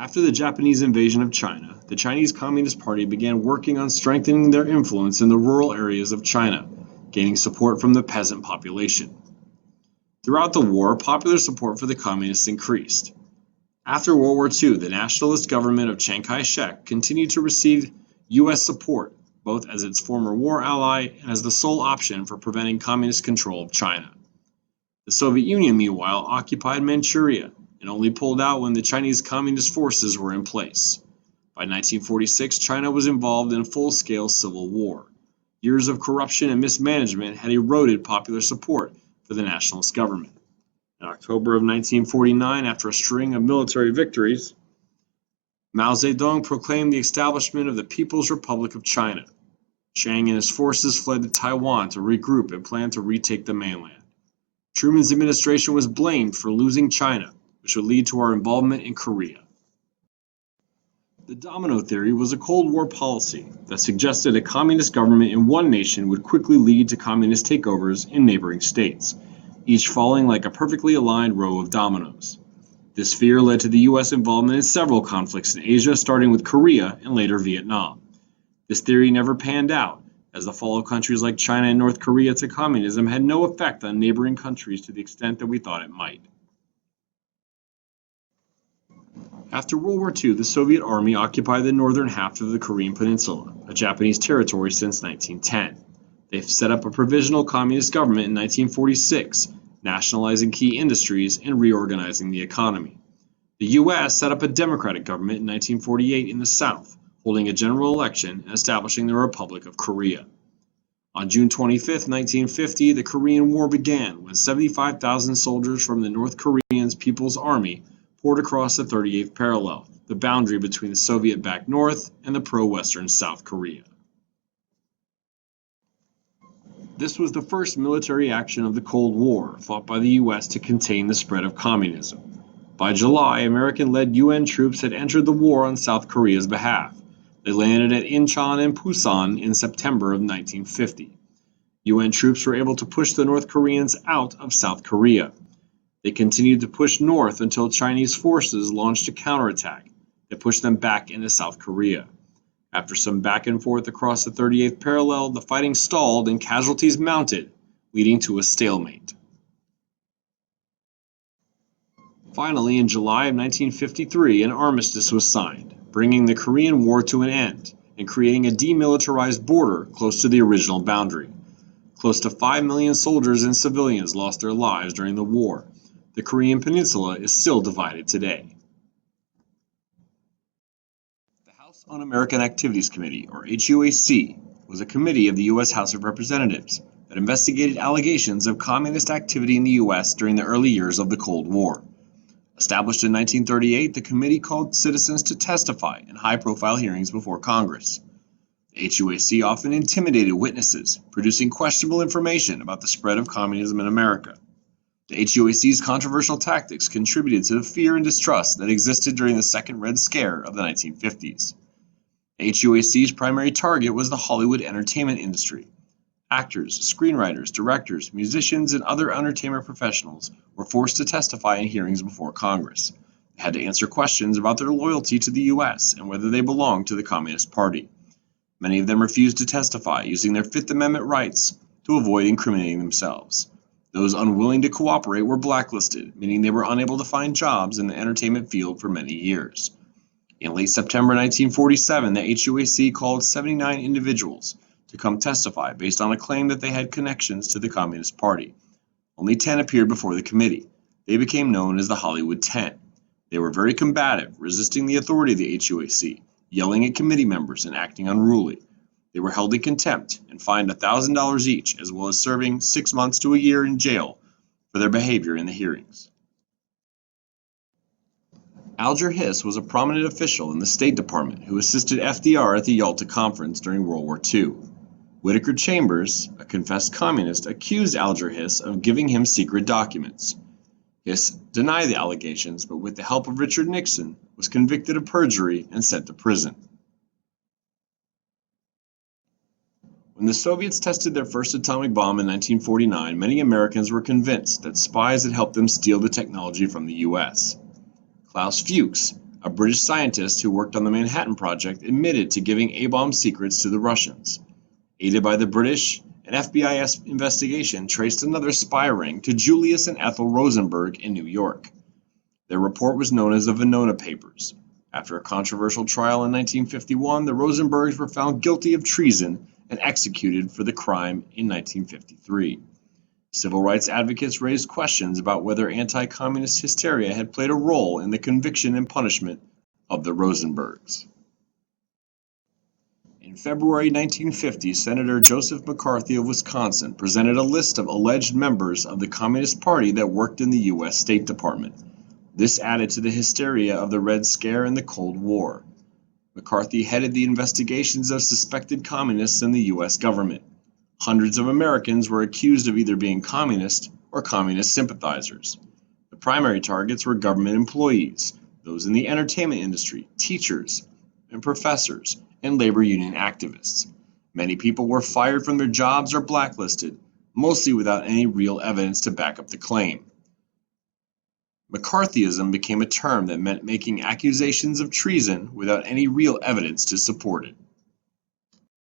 After the Japanese invasion of China, the Chinese Communist Party began working on strengthening their influence in the rural areas of China, gaining support from the peasant population. Throughout the war, popular support for the communists increased. After World War II, the nationalist government of Chiang Kai-shek continued to receive U.S. support, both as its former war ally and as the sole option for preventing communist control of China. The Soviet Union, meanwhile, occupied Manchuria and only pulled out when the Chinese Communist forces were in place. By 1946, China was involved in a full-scale civil war. Years of corruption and mismanagement had eroded popular support for the nationalist government. In October of 1949, after a string of military victories, Mao Zedong proclaimed the establishment of the People's Republic of China. Chiang and his forces fled to Taiwan to regroup and plan to retake the mainland. Truman's administration was blamed for losing China, which would lead to our involvement in Korea. The domino theory was a Cold War policy that suggested a communist government in one nation would quickly lead to communist takeovers in neighboring states, each falling like a perfectly aligned row of dominoes. This fear led to the U.S. involvement in several conflicts in Asia, starting with Korea and later Vietnam. This theory never panned out, as the fall of countries like China and North Korea to communism had no effect on neighboring countries to the extent that we thought it might. After World War II, the Soviet Army occupied the northern half of the Korean Peninsula, a Japanese territory since 1910. They set up a provisional communist government in 1946, nationalizing key industries and reorganizing the economy. The U.S. set up a democratic government in 1948 in the South, holding a general election and establishing the Republic of Korea. On June 25, 1950, the Korean War began when 75,000 soldiers from the North Korean People's Army poured across the 38th parallel, the boundary between the Soviet-backed North and the pro-Western South Korea. This was the first military action of the Cold War fought by the U.S. to contain the spread of communism. By July, American-led UN troops had entered the war on South Korea's behalf. They landed at Incheon and Pusan in September of 1950. UN troops were able to push the North Koreans out of South Korea. They continued to push north until Chinese forces launched a counterattack that pushed them back into South Korea. After some back and forth across the 38th parallel, the fighting stalled and casualties mounted, leading to a stalemate. Finally, in July of 1953, an armistice was signed, bringing the Korean War to an end and creating a demilitarized border close to the original boundary. Close to 5 million soldiers and civilians lost their lives during the war. The Korean Peninsula is still divided today. The House Un-American Activities Committee, or HUAC, was a committee of the U.S. House of Representatives that investigated allegations of communist activity in the U.S. during the early years of the Cold War. Established in 1938, the committee called citizens to testify in high-profile hearings before Congress. The HUAC often intimidated witnesses, producing questionable information about the spread of communism in America. The HUAC's controversial tactics contributed to the fear and distrust that existed during the Second Red Scare of the 1950s. The HUAC's primary target was the Hollywood entertainment industry. Actors, screenwriters, directors, musicians, and other entertainment professionals were forced to testify in hearings before Congress. They had to answer questions about their loyalty to the U.S. and whether they belonged to the Communist Party. Many of them refused to testify, using their Fifth Amendment rights to avoid incriminating themselves. Those unwilling to cooperate were blacklisted, meaning they were unable to find jobs in the entertainment field for many years. In late September 1947, the HUAC called 79 individuals to come testify based on a claim that they had connections to the Communist Party. Only 10 appeared before the committee. They became known as the Hollywood 10. They were very combative, resisting the authority of the HUAC, yelling at committee members and acting unruly. They were held in contempt and fined $1,000 each, as well as serving 6 months to a year in jail for their behavior in the hearings. Alger Hiss was a prominent official in the State Department who assisted FDR at the Yalta Conference during World War II. Whittaker Chambers, a confessed communist, accused Alger Hiss of giving him secret documents. Hiss denied the allegations, but with the help of Richard Nixon, was convicted of perjury and sent to prison. When the Soviets tested their first atomic bomb in 1949, many Americans were convinced that spies had helped them steal the technology from the U.S. Klaus Fuchs, A British scientist who worked on the Manhattan Project admitted to giving A-bomb secrets to the Russians. Aided by the British, an FBI investigation traced another spy ring to Julius and Ethel Rosenberg in New York. Their report was known as the Venona Papers. After a controversial trial in 1951, the Rosenbergs were found guilty of treason and executed for the crime in 1953. Civil rights advocates raised questions about whether anti-communist hysteria had played a role in the conviction and punishment of the Rosenbergs. In February 1950, Senator Joseph McCarthy of Wisconsin presented a list of alleged members of the Communist Party that worked in the U.S. State Department. This added to the hysteria of the Red Scare and the Cold War. McCarthy headed the investigations of suspected communists in the U.S. government. Hundreds of Americans were accused of either being communist or communist sympathizers. The primary targets were government employees, those in the entertainment industry, teachers and professors, and labor union activists. Many people were fired from their jobs or blacklisted, mostly without any real evidence to back up the claim. McCarthyism became a term that meant making accusations of treason without any real evidence to support it.